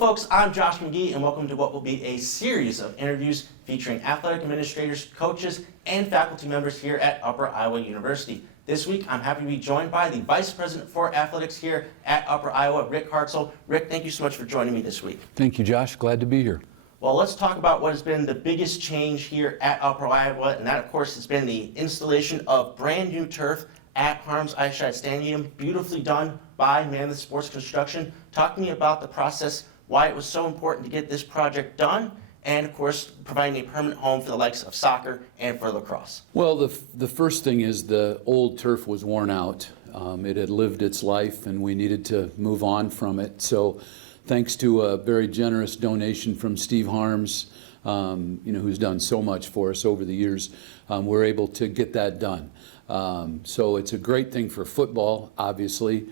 folks, I'm Josh McGehee, and welcome to what will be a series of interviews featuring athletic administrators, coaches, and faculty members here at Upper Iowa University. This week, I'm happy to be joined by the Vice President for Athletics here at Upper Iowa, Rick Hartzell. Rick, thank you so much for joining me this week. Thank you, Josh. Glad to be here. Well, let's talk about what has been the biggest change here at Upper Iowa, and that, of course, has been the installation of brand new turf at Harms Eichstätt Stadium, beautifully done by Mammoth Sports Construction. Talk to me about the process, why it was so important to get this project done, and of course, providing a permanent home for the likes of soccer and for lacrosse. Well, the first thing is the old turf was worn out. It had lived its life, and we needed to move on from it. So, thanks to a very generous donation from Steve Harms, who's done so much for us over the years, we're able to get that done. So it's a great thing for football, obviously.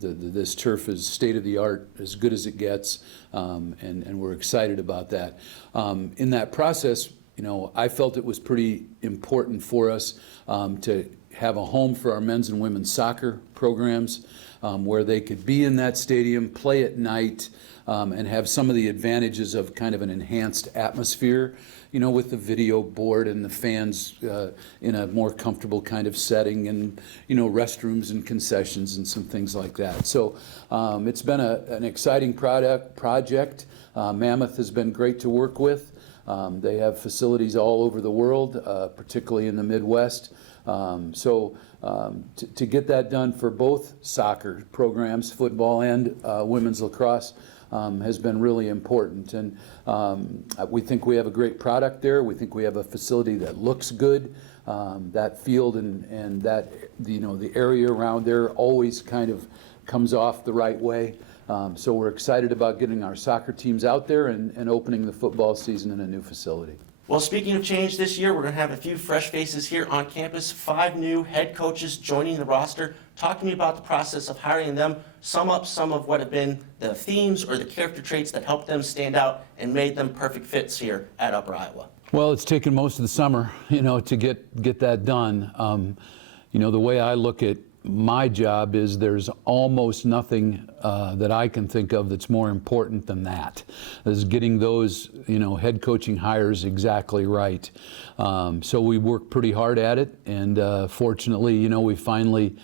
This turf is state-of-the-art, as good as it gets, and we're excited about that. In that process, I felt it was pretty important for us to have a home for our men's and women's soccer programs, where they could be in that stadium, play at night, and have some of the advantages of kind of an enhanced atmosphere, with the video board and the fans in a more comfortable kind of setting, and, restrooms and concessions and some things like that. So it's been an exciting project. Mammoth has been great to work with. They have facilities all over the world, particularly in the Midwest. To get that done for both soccer programs, football and women's lacrosse, has been really important, and we think we have a great product there. We think we have a facility that looks good. That field and that the area around there always kind of comes off the right way. So we're excited about getting our soccer teams out there and opening the football season in a new facility. Well, speaking of change this year, we're going to have a few fresh faces here on campus, 5 new head coaches joining the roster. Talk to me about the process of hiring them. Sum up some of what have been the themes or the character traits that helped them stand out and made them perfect fits here at Upper Iowa. Well, it's taken most of the summer, to get that done. The way I look at my job is there's almost nothing that I can think of that's more important than that, is getting those, head coaching hires exactly right. So we worked pretty hard at it, and fortunately, we finally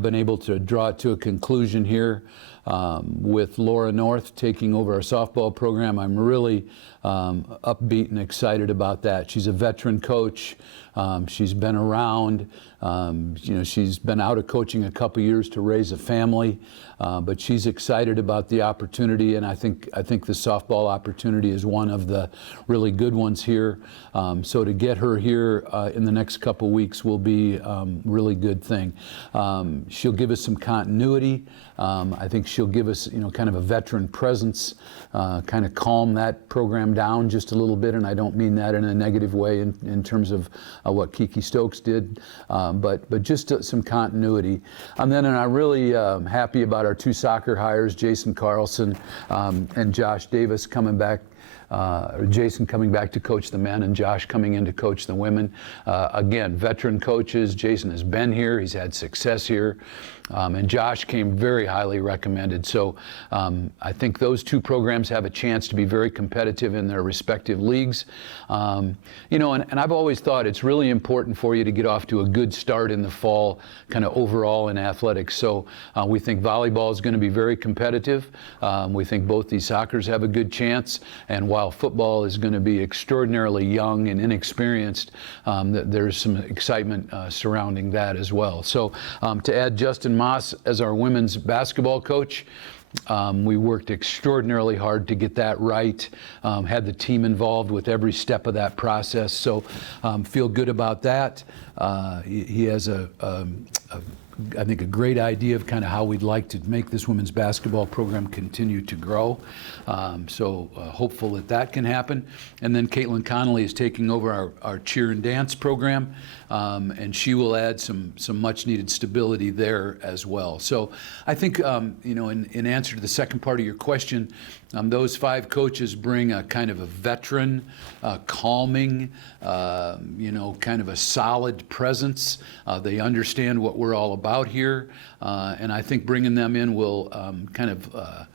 been able to draw it to a conclusion here with Laura North taking over our softball program. I'm really upbeat and excited about that. She's a veteran coach. She's been around. She's been out of coaching a couple years to raise a family, but she's excited about the opportunity, and I think the softball opportunity is one of the really good ones here. So to get her here in the next couple weeks will be a really good thing. She'll give us some continuity. I think she'll give us, kind of a veteran presence, kind of calm that program down just a little bit, and I don't mean that in a negative way in terms of what Kiki Stokes did, but just some continuity. And then I'm really happy about our 2 soccer hires, Jason Carlson and Josh Davis coming back. Jason coming back to coach the men and Josh coming in to coach the women. Again, veteran coaches. Jason has been here. He's had success here. And Josh came very highly recommended. So I think those 2 programs have a chance to be very competitive in their respective leagues. And I've always thought it's really important for you to get off to a good start in the fall, kind of overall in athletics. So we think volleyball is going to be very competitive. We think both these soccers have a good chance. And while football is going to be extraordinarily young and inexperienced, there's some excitement surrounding that as well. So to add Justin Moss as our women's basketball coach, we worked extraordinarily hard to get that right, had the team involved with every step of that process, so feel good about that. He has I think a great idea of kind of how we'd like to make this women's basketball program continue to grow. So hopeful that can happen. And then Caitlin Connolly is taking over our cheer and dance program, and she will add some much needed stability there as well. So I think, in answer to the second part of your question, those 5 coaches bring a kind of a veteran, calming, kind of a solid presence. They understand what we're all about here, and I think bringing them in will kind of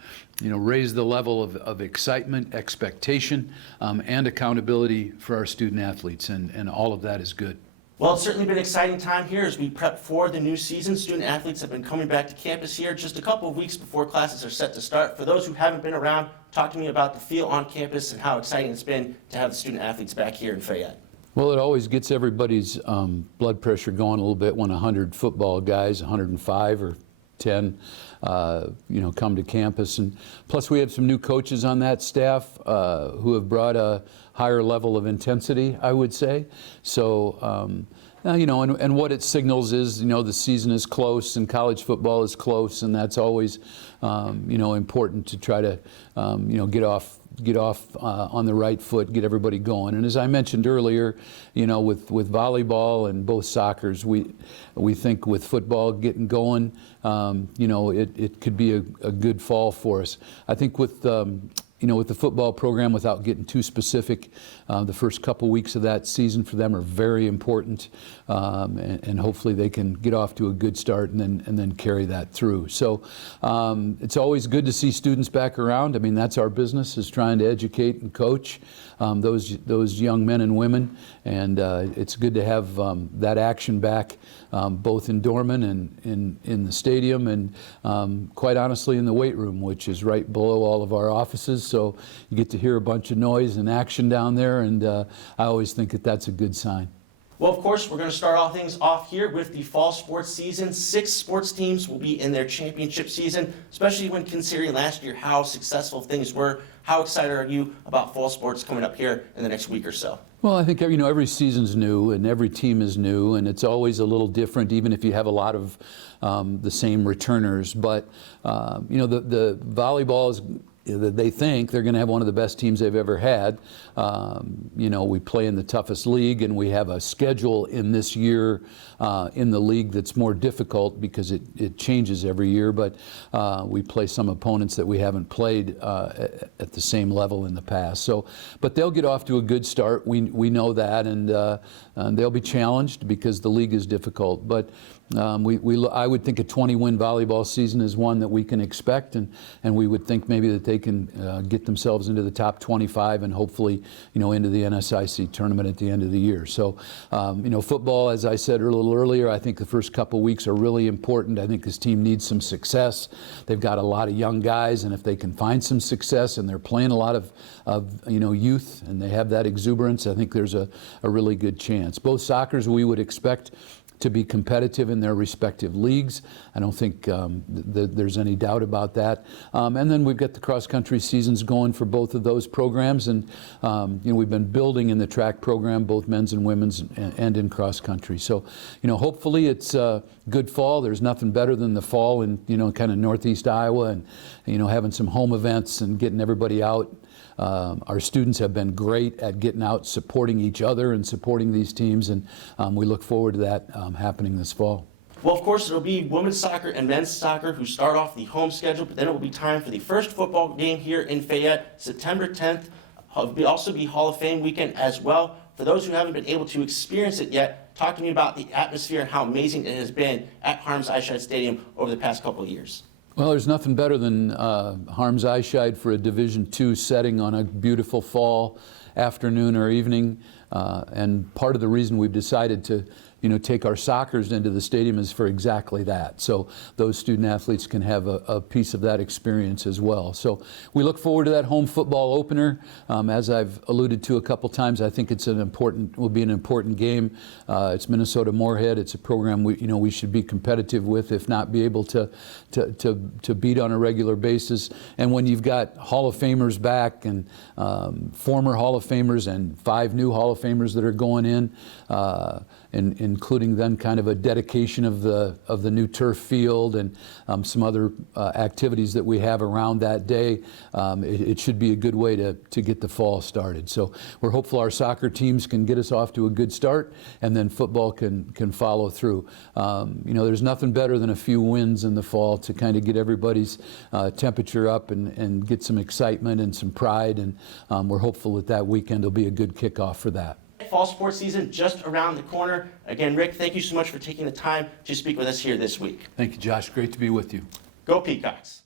raise the level of excitement, expectation, and accountability for our student athletes, and all of that is good. Well, it's certainly been an exciting time here as we prep for the new season. Student athletes have been coming back to campus here just a couple of weeks before classes are set to start. For those who haven't been around, talk to me about the feel on campus and how exciting it's been to have the student athletes back here in Fayette. Well, it always gets everybody's blood pressure going a little bit when 100 football guys, 105 or 10, come to campus. And plus we have some new coaches on that staff who have brought a higher level of intensity, I would say. So, and what it signals is, the season is close and college football is close, and that's always, important to try to, get off on the right foot, get everybody going. And as I mentioned earlier, with volleyball and both soccers, we think with football getting going, it could be a good fall for us. I think with the football program, without getting too specific, the first couple weeks of that season for them are very important, and hopefully they can get off to a good start and then carry that through. So it's always good to see students back around. I mean, that's our business, is trying to educate and coach those young men and women, and it's good to have that action back, both in Dorman and in the stadium, and quite honestly in the weight room, which is right below all of our offices. So you get to hear a bunch of noise and action down there, and I always think that that's a good sign. Well, of course, we're going to start all things off here with the fall sports season. 6 sports teams will be in their championship season, especially when considering last year how successful things were. How excited are you about fall sports coming up here in the next week or so? Well, I think every season's new and every team is new, and it's always a little different, even if you have a lot of the same returners. But the volleyball is. They think they're going to have one of the best teams they've ever had. We play in the toughest league, and we have a schedule in this year in the league that's more difficult because it changes every year. But we play some opponents that we haven't played at the same level in the past. So, but they'll get off to a good start. We know that, and they'll be challenged because the league is difficult. But I would think a 20-win volleyball season is one that we can expect, and we would think maybe that they can get themselves into the top 25 and hopefully, into the NSIC tournament at the end of the year. So, football, as I said a little earlier, I think the first couple weeks are really important. I think this team needs some success. They've got a lot of young guys, and if they can find some success and they're playing a lot of youth and they have that exuberance, I think there's a really good chance. Both soccers we would expect to be competitive in their respective leagues. I don't think there's any doubt about that. And then we've got the cross-country seasons going for both of those programs, and we've been building in the track program, both men's and women's, and in cross-country. So, hopefully it's a good fall. There's nothing better than the fall in, kind of northeast Iowa, and, having some home events and getting everybody out. Our students have been great at getting out, supporting each other and supporting these teams, and we look forward to that happening this fall. Well, of course, it'll be women's soccer and men's soccer who start off the home schedule, but then it will be time for the first football game here in Fayette, September 10th. It'll also be Hall of Fame weekend as well. For those who haven't been able to experience it yet, talk to me about the atmosphere and how amazing it has been at Harms Eichstätt Stadium over the past couple of years. Well, there's nothing better than Harms Eichstätt for a Division II setting on a beautiful fall afternoon or evening. And part of the reason we've decided to take our soccers into the stadium is for exactly that. So those student athletes can have a piece of that experience as well. So we look forward to that home football opener. As I've alluded to a couple times, I think it's will be an important game. It's Minnesota Moorhead. It's a program we should be competitive with, if not be able to beat on a regular basis. And when you've got Hall of Famers back, and former Hall of Famers, and 5 new Hall of Famers that are going in, including then kind of a dedication of the new turf field and some other activities that we have around that day, it should be a good way to get the fall started. So we're hopeful our soccer teams can get us off to a good start, and then football can follow through. There's nothing better than a few wins in the fall to kind of get everybody's temperature up and get some excitement and some pride, and we're hopeful that weekend will be a good kickoff for that. Fall sports season just around the corner. Again, Rick, thank you so much for taking the time to speak with us here this week. Thank you, Josh. Great to be with you. Go Peacocks.